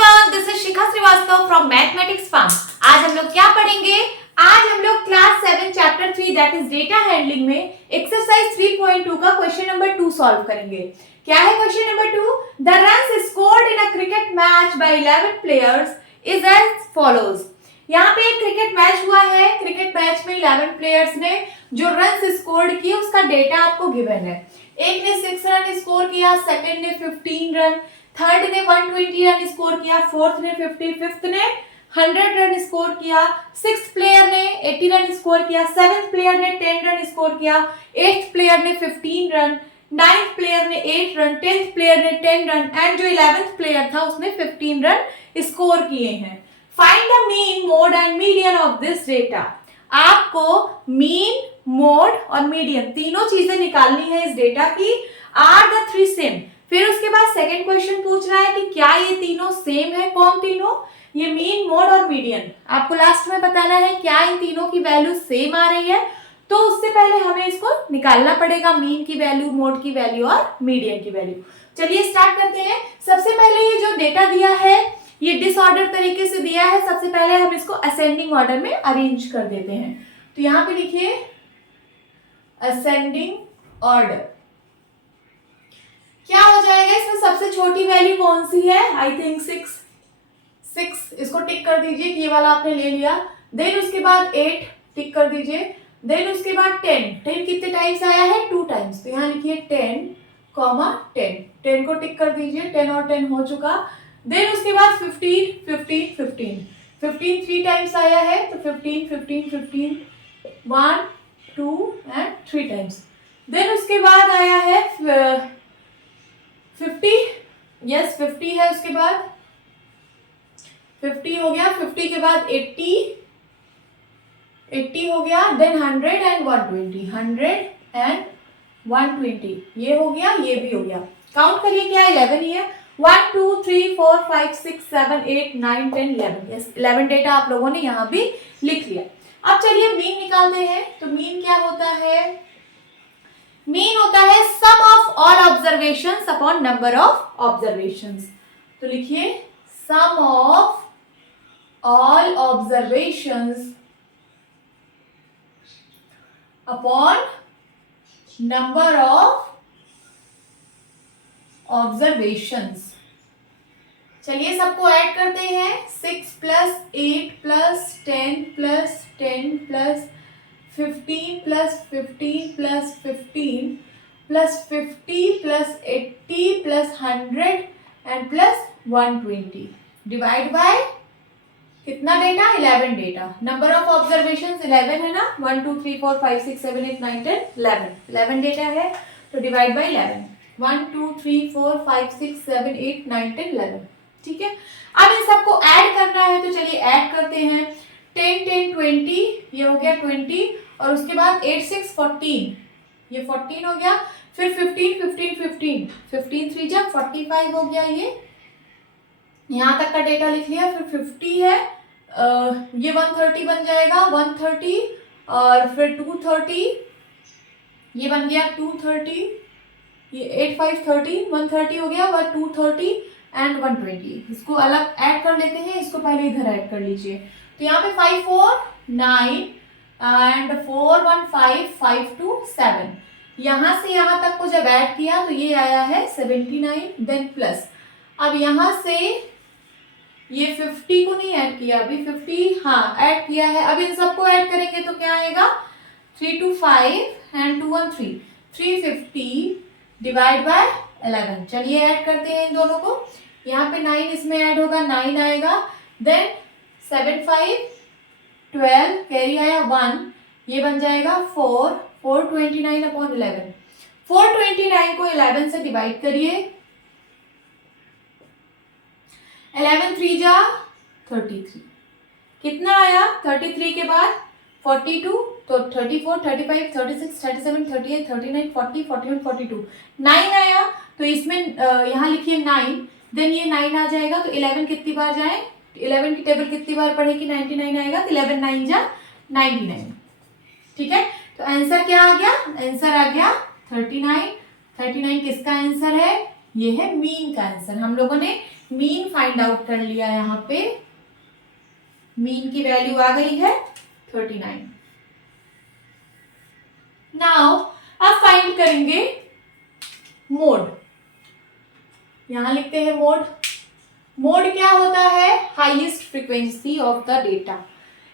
Everyone, this is Shikha Shrivastava from mathematics farm. आज हम लोग क्या पढ़ेंगे? आज हम लोग class 7 chapter 3 that is data handling में एक्सरसाइज 3.2 का क्वेश्चन नंबर 2 सॉल्व करेंगे। क्या है question number 2? The runs scored in a cricket match by 11 players is as follows. यहाँ पे एक क्रिकेट मैच हुआ है। क्रिकेट मैच में 11 प्लेयर्स ने जो रन्स स्कोर्ड किए उसका डेटा आपको गिवन है। एक ने 6 रन स्कोर किया, सेकंड ने 15 रन, थर्ड ने 120 रन स्कोर किया, फोर्थ ने 50, फिफ्थ ने 100 रन स्कोर किया, सिक्स्थ प्लेयर ने 80 रन स्कोर किया, सेवेंथ प्लेयर ने 10 रन स्कोर किया, एट्थ प्लेयर ने 15 रन, नाइन्थ प्लेयर ने 8 रन, 10th प्लेयर ने 10 रन एंड जो 11th प्लेयर था उसने 15 रन स्कोर किए हैं। Find the mean, mode and median of this data. आपको मीन, मोड और मीडियन तीनों चीजें निकालनी है इस डेटा की। Are the three same. फिर उसके बाद सेकंड क्वेश्चन पूछ रहा है कि क्या ये तीनों सेम है? कौन तीनों? ये मीन, मोड और मीडियन। आपको लास्ट में बताना है क्या इन तीनों की वैल्यू सेम आ रही है। तो उससे पहले हमें इसको निकालना पड़ेगा, मीन की वैल्यू, मोड की वैल्यू और मीडियन की वैल्यू। चलिए स्टार्ट करते हैं। सबसे पहले ये जो डेटा दिया है ये डिसऑर्डर तरीके से दिया है। सबसे पहले हम इसको असेंडिंग ऑर्डर में अरेंज कर देते हैं। तो यहाँ पे लिखिए असेंडिंग ऑर्डर। क्या हो जाएगा इसमें? सबसे छोटी वैल्यू कौन सी है? I think 6। इसको टिक कर दीजिए कि ये वाला आपने ले लिया। देन उसके बाद 8 टिक कर दीजिए। देन उसके बाद 10 कितने टाइम्स आया है? 2 टाइम्स। तो यहाँ लिखिए 10, 10 को टिक कर दीजिए। 10 और 10 हो चुका। देन उसके बाद 15 3 टाइम्स आया है। तो 15 1 2 एंड 3 टाइम्स। देन उसके बाद आया है 50। यस 50 है। उसके बाद 50 हो गया। 50 के बाद 80 हो गया। देन 100 एंड 120, 100 एंड 120 ये हो गया, ये भी हो गया। काउंट करिए, क्या 11 ही है। 1 2 3 4 5 6 7 8 9 10 11। यस 11 डेटा आप लोगों ने यहाँ भी लिख लिया। अब चलिए मीन निकालते हैं। तो मीन क्या होता है? मीन होता है sum of all observations upon number of observations. तो लिखिए sum of all observations upon number of observations. चलिए सबको ऐड करते हैं। 6 plus 8 plus 10 plus 10 plus 15 plus 15 plus 15 plus 50 plus 80 plus 100 and plus 120 divide by कितना data? 11 data. Number of observation 11 है ना। 1 2 3 4 5 6 7 8 9 10 11 data है। तो डिवाइड बाय 11। 1 2 3 4 5 6 7 8 9 10 11। ठीक है। अब इन सबको ऐड करना है। तो चलिए ऐड करते हैं। 10 10 20 ये हो गया 20 और उसके बाद 8 6 14 ये 14 हो गया। फिर 15 3 जा 45 हो गया। ये यहाँ तक का डेटा लिख लिया। फिर 50 है, ये 130 बन जाएगा 130 और फिर 230 ये बन गया 230, ये 8 5 30 130 हो गया। 230 एंड 120 इसको अलग ऐड कर लेते हैं। इसको पहले इधर ऐड कर लीजिए। तो यहाँ पे 5 4 9 एंड 4 1 5 5 2 7। यहाँ से यहाँ तक को जब ऐड किया तो ये आया है 79। देन प्लस अब यहाँ से ये 50 को नहीं ऐड किया अभी। 50 हाँ ऐड किया है। अब इन सबको ऐड करेंगे तो क्या आएगा? 3 2 5 एंड 2 1 3 350 डिवाइड बाय 11। चलिए ऐड करते हैं इन दोनों को। यहाँ पे 9 इसमें ऐड होगा, 9 आएगा। देन 7 5 12 कैरी आया 1 ये बन जाएगा 4 429 अपॉन 11। 429 को 11 से डिवाइड करिए। 11 3 जा 33 कितना आया? 33 के बाद 42 तो 34 35 36 37 38 39 40 41 42 9 आया। तो इसमें यहाँ लिखिए 9। देन ये 9 आ जाएगा। तो 11 कितनी बार जाए? 11 की टेबल कितनी बार पढ़ेगी? 99 आएगा। तो 11 9 जा 99। ठीक है। तो आंसर क्या आ गया? आंसर आ गया 39। 39 किसका आंसर है? ये है मीन का आंसर। हम लोगों ने मीन फाइंड आउट कर लिया। यहाँ पे मीन की वैल्यू आ गई है 39। नाउ अब फाइंड करेंगे मोड। यहां लिखते हैं मोड। मोड क्या होता है? Highest frequency of the data.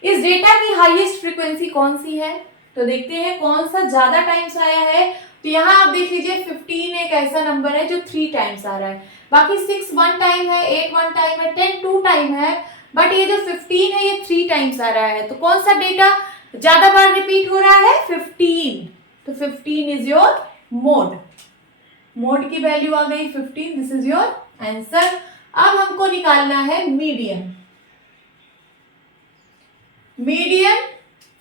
इस डेटा की हाईएस्ट फ्रीक्वेंसी कौन सी है? तो देखते हैं कौन सा ज्यादा टाइम्स आया है। तो यहाँ आप देख लीजिए 15 एक ऐसा नंबर है जो 3 टाइम्स आ रहा है, बाकी 6 1 टाइम है, 8 1 टाइम है, 10 2 टाइम है, बट ये जो 15 है ये 3 टाइम्स आ रहा है। तो कौन सा डेटा ज्यादा बार रिपीट हो रहा है? 15। तो 15 इज योर मोड। मोड की वैल्यू आ गई 15। This is your answer. अब हमको निकालना है मीडियन। मीडियन,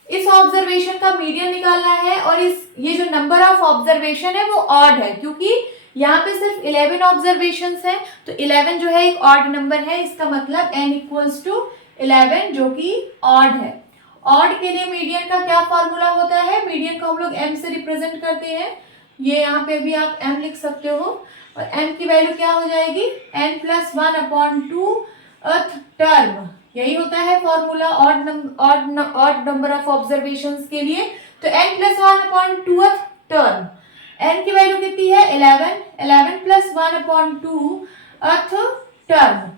इस ऑब्जर्वेशन का मीडियन निकालना है, और ये जो नंबर ऑफ ऑब्जर्वेशन है वो ऑड है, क्योंकि यहाँ पे सिर्फ 11 ऑब्जर्वेशंस हैं। तो 11 जो है एक ऑड नंबर है, इसका मतलब n इक्वल्स टू 11 जो कि ऑड है। ऑड के लिए मीडियन का क्या फॉर्मूला होता है? मीडियन को हम लोग m से रिप्रेजेंट करते हैं। ये यहाँ पे भी आप m लिख सकते हो, और m की वैल्यू क्या हो जाएगी? n+1/2 term. यही होता है formula odd number of observations के लिए। तो n+1/2 टर्म। n की वैल्यू कितनी है? 11। 11 + 1/2 टर्म।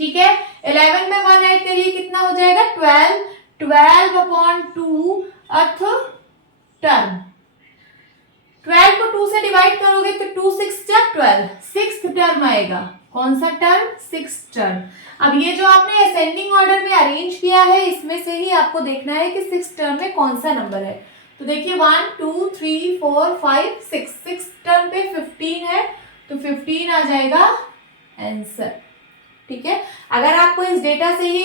ठीक है, 11 में 1 ऐड करिए, कितना हो जाएगा? 12। 12/2 टर्म। 12 को 2 से डिवाइड करोगे तो 2 6 जा 12, 6th टर्म आएगा। कौन सा टर्म? 6th term. अब ये जो आपने असेंडिंग ऑर्डर में अरेंज किया है, इसमें से ही आपको देखना है कि 6th टर्म में कौन सा नंबर है। तो देखिए 1 2 3 4 5 6, 6th टर्म पे 15 है, तो 15 आ जाएगा आंसर। ठीक है, अगर आपको इस डेटा से ही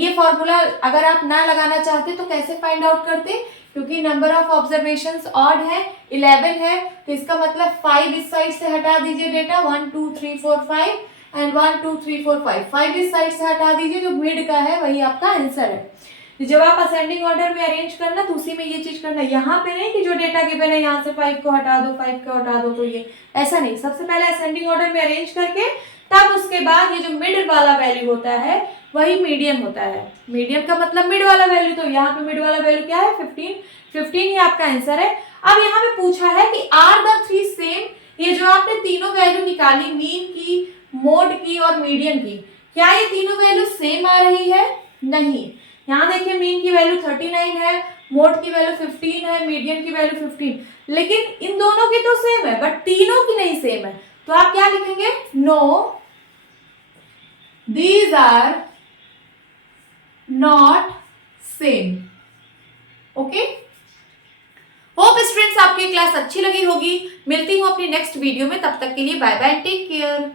ये फॉर्मूला अगर आप ना लगाना चाहते तो कैसे फाइंड आउट करते? क्योंकि नंबर ऑफ ऑब्जर्वेशंस ऑड है, 11 है, तो इसका मतलब 5 इस साइड से हटा दीजिए डेटा, 1 2 3 4 5 एंड 1 2 3 4 5, 5 इस साइड से हटा दीजिए, जो मिड का है वही आपका आंसर है। जब आप असेंडिंग ऑर्डर में अरेंज करना तो उसी में ये चीज करना, यहाँ पे नहीं कि जो डेटा गिवन है यहाँ से 5 को हटा दो, 5 को हटा दो, तो ये ऐसा नहीं। सबसे पहले असेंडिंग ऑर्डर में अरेंज करके तब उसके बाद ये जो मिड वाला वैल्यू होता है वही मीडियन होता है। मीडियन का मतलब मिड वाला वैल्यू, तो यहाँ पे मिड वाला वैल्यू क्या है? 15। 15 ही आपका आंसर है। अब यहाँ पे पूछा है कि आर द 3 सेम। ये जो आपने तीनों वैल्यू निकाली, मीन की, मोड की और मीडियन की, क्या ये तीनों वैल्यू सेम आ रही है? नहीं। यहाँ देखिए मीन की वैल्यू 39 है, मोड की वैल्यू 15 है, मीडियन की वैल्यू 15, लेकिन इन दोनों की तो सेम है बट तीनों की नहीं सेम है। तो आप क्या लिखेंगे? No, these are not same. Okay, hope students आपकी क्लास अच्छी लगी होगी। मिलती हूँ अपनी नेक्स्ट वीडियो में, तब तक के लिए बाय बाय, टेक केयर।